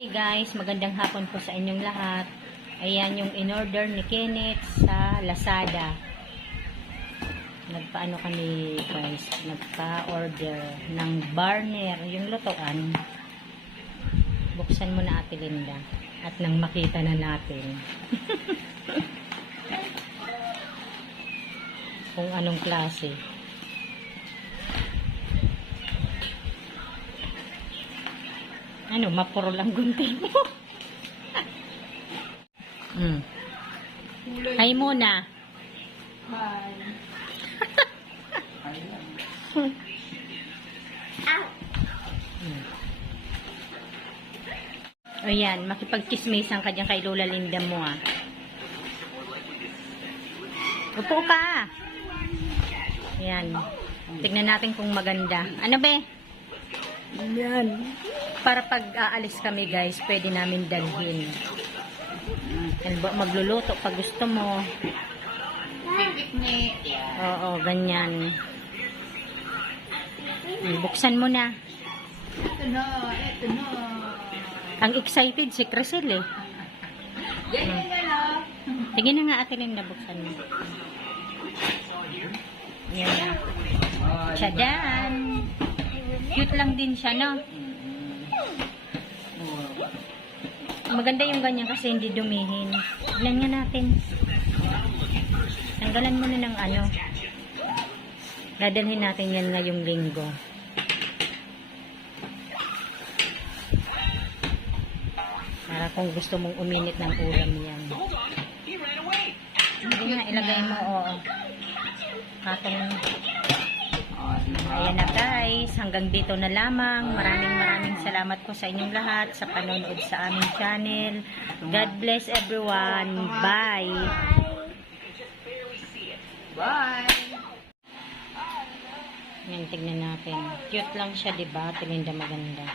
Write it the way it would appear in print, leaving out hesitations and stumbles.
Hey guys, magandang hapon po sa inyong lahat. Ayan yung in-order ni Kenneth sa Lazada. Nagpaano kami guys, nagpa-order ng burner, yung lutuan. Buksan mo na Ate Linda at nang makita na natin. Kung anong klase. Ano, mapuro lang gunting mo. Hi muna. Hi. Ayan, makipagkismisan ka dyan kay Lola Linda mo ah. Upo ka. Ayan. Tignan natin kung maganda. Ano be? Ayan. Para pag aalis kami guys, pwede namin dalhin. Magluluto pag gusto mo. Picnic. Oo, ganyan. Buksan mo na. Ito na, ito na. Ang excited si Crisel eh. Ganyan na lang. Sige na nga Ate Linda, buksan mo. Yan. Tchadan! Cute lang din siya, no? Maganda yung ganyan kasi hindi dumihin. Tignan nga natin. Tanggalan mo na ng ano. Dadalhin natin yan ngayong linggo. Para kung gusto mong uminit ng ulam yan. Hindi na, ilagay mo, oo. Katong, ayan na guys, hanggang dito na lamang. Maraming salamat po sa inyong lahat sa panonood sa aming channel. God bless everyone. Bye! Bye. Yan, tignan natin. Cute lang siya, diba? Tilinda maganda.